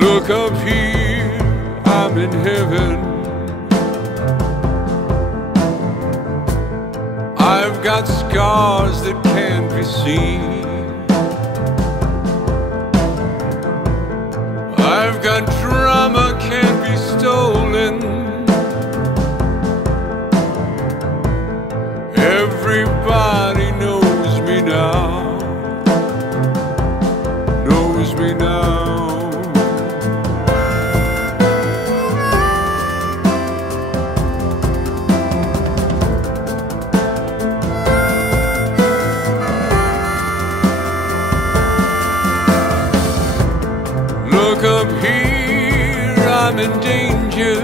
Look up here, I'm in heaven. I've got scars that can't be seen. I've got drama can't be stolen. Everybody knows me now. Knows me now. Look up here, I'm in danger.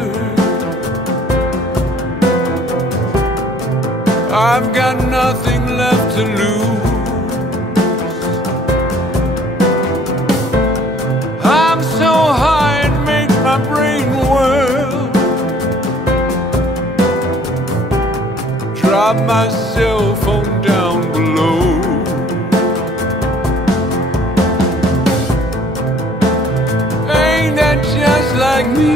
I've got nothing left to lose. I'm so high it makes my brain whirl. Drop my cell phone down below. Ain't that just like me?